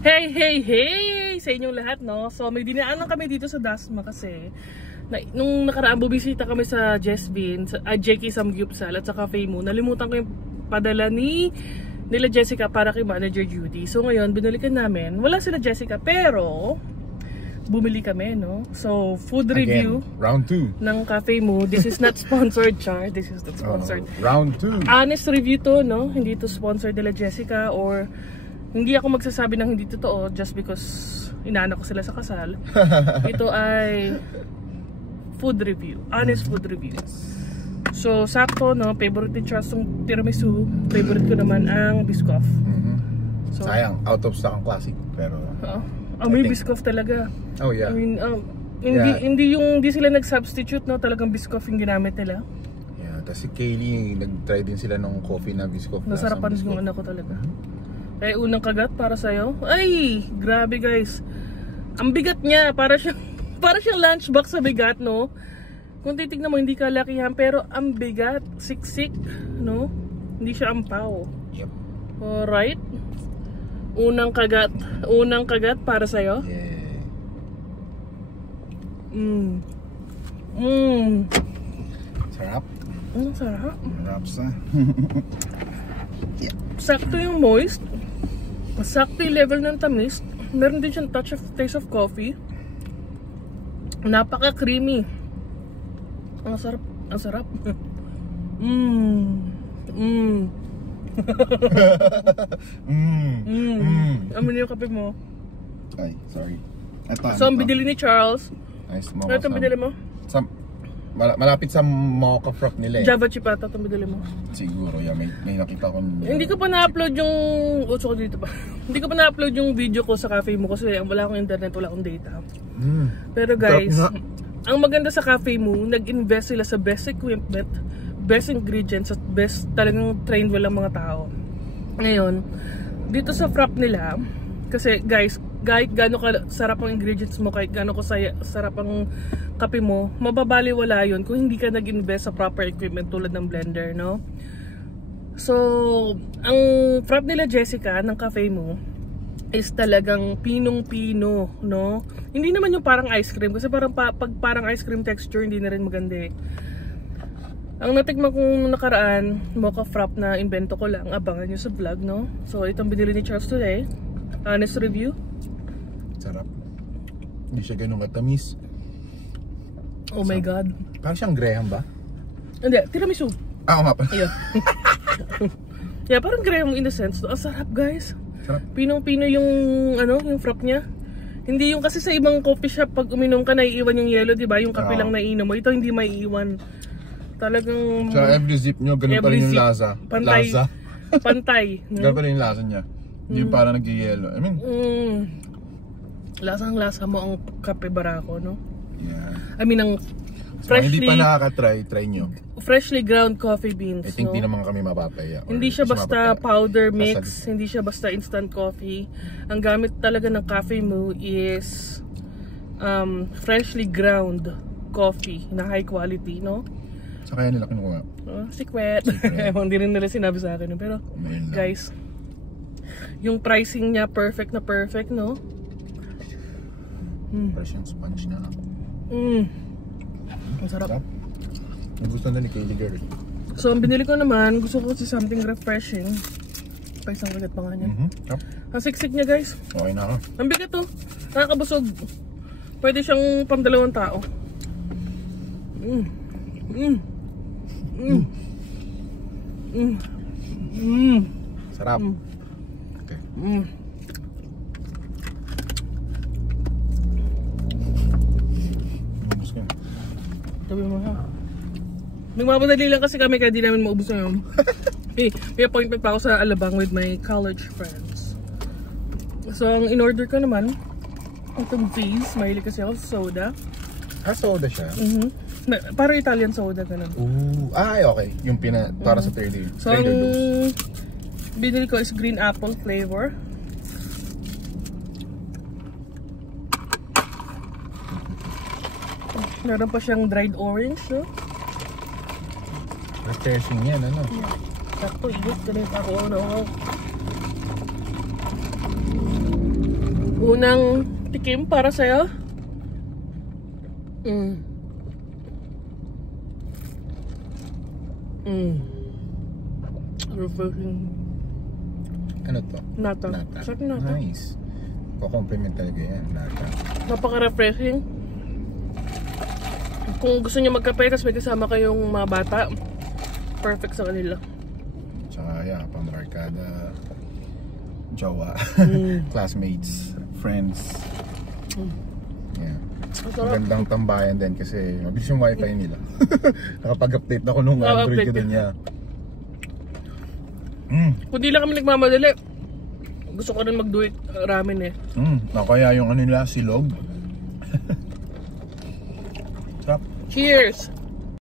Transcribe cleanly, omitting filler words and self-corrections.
Hey sa inyong lahat, no? So may dinaanan kami dito sa Dasma kasi nung nakaraan bumisita kami sa Jesvin, JK Samgyupsal at sa Cafe Mo. Nalimutan ko yung padala nila Jessica para kay Manager Judy. So ngayon binalikan namin. Wala sila Jessica pero bumili kami, no? So food review round 2 ng Cafe Mo. This is not sponsored, Char. This is not sponsored. Round 2. Honest review to, no? Hindi to sponsored nila Jessica or hindi ako magsasabi ng hindi totoo just because inaanak ko sila sa kasal. Ito ay food review, honest food review. So sakto, no, favorite ni Charles yung tiramisu, favorite ko naman ang Biscoff. So, sayang, out of stock ang classic pero may Biscoff talaga. Oh yeah. I mean, hindi sila nag-substitute, no, talagang Biscoff yung ginamit nila. Yeah, kasi Kaylee nag-try din sila ng coffee na Biscoff. Nasarapan yung anak ko talaga. Kaya unang kagat para sa'yo. Ay, grabe guys. Ang bigat niya, para siyang lunchbox sa bigat, no? Kung titignan mo, hindi kalakihan, pero ang bigat, siksik, no? Hindi siya ampaw. Yep. Alright. Unang kagat para sa'yo. Yeah. Sarap. Sarap. Sarap sa. Yeah. Sakto yung moist. Sakto yung level ng tamis. Meron din siyang taste of coffee. Napaka-creamy. Ang sarap. Ang sarap. Amin yung kape mo. Ay, sorry. So, ang binili ni Charles. Nice, ano itong binili mo? Malapit sa mocha frap nila eh. Java chipata itong binili mo. Siguro, yeah, may nakita ko. Hindi ko pa na-upload yung... so dito pa. Hindi ko pa na-upload yung video ko sa Cafe Mo kasi wala akong internet, wala akong data. Pero guys, ang maganda sa Cafe Mo, nag-invest sila sa best equipment, best ingredients, at best talagang trained walang mga tao. Ngayon, dito sa frap nila, kasi guys, kahit gano'n ka sarap ang ingredients mo, kahit gano'n ka sarap ang kape mo, mababaliwala yun kung hindi ka nag-invest sa proper equipment tulad ng blender, no? So, ang frap nila Jessica ng Cafe Mo is talagang pinong-pino, no? Hindi naman yung parang ice cream kasi pag parang ice cream texture hindi na rin maganda eh. Ang natikman kong nakaraan, mocha frap na invento ko lang, abangan nyo sa vlog, no? So, itong binili ni Charles today. Honest review. Sarap. Hindi siya ganun katamis. Oh my God. Parang siyang Graham ba? Hindi, tiramisu. Oo nga pa. Ayun. Yeah, parang Graham in the sense. Ang sarap guys. Sarap. Pinong-pino yung yung frap niya. Hindi yung kasi sa ibang coffee shop pag uminom ka naiiwan yung yellow, di ba? Yung kape lang naiinom mo. Ito hindi maiiwan. Talagang so every zip nyo, ganun pa rin yung lasa. Pantay. Pantay. Ganun pa rin yung lasa niya. Hindi parang nag-yellow. I mean, lasang-lasa mo ang kape barako, no? Yeah. I mean, ang freshly... hindi pa nakaka-try, try nyo. Freshly ground coffee beans, I think no? Di naman kami mapapaya. Hindi siya basta powder mix, hindi siya basta instant coffee. Ang gamit talaga ng Cafe Mo is freshly ground coffee na high quality, no? Sa kaya nila kinuha. Secret. Hindi rin nila sinabi sa akin. Pero guys, yung pricing niya perfect na perfect, no? Fresh yung sponge na. Ang sarap. Ang gusto na ni Kaylee girl. So, ang binili ko naman, gusto ko kasi something refreshing. Pa isang kagat pa nga niya. Ang siksik niya guys. Okay na ako. Ang bigat to. Nakakabusog. Pwede siyang pang-2 tao. Sarap. Okay. Sabi mo ha. Nagmamadali lang kasi kami kaya di namin maubos na yun. May appointment pa ako sa Alabang with my college friends. So ang in-order ko naman, itong V's, mahilig kasi ako sa soda. Soda siya? Parang Italian soda, ganun. Ay okay. Yung para sa trader. So ang binili ko is green apple flavor. Meron pa siyang dried orange, no? Refreshing yan, ano? Yeah. Sakto, ibig ganit ako, no? Unang tikim para sa'yo. Refreshing. Ano to? Nata. Sarap ng nata. Nice. Ko-compliment talaga yan, nata. Napaka-refreshing. Kung gusto niyo magkape tapos may kasama kayong mga bata, perfect sa kanila. Tsaka yeah, pambarkada, jowa, classmates, friends. Yeah. Magandang tambayan din kasi mabilis yung wifi nila. Nakapag-update ako nung Android ko dun niya. Kung di lang kami nagmamadali, gusto ko rin mag-do it ramen eh. Kaya yung ano nila, silog. Sarap. Cheers!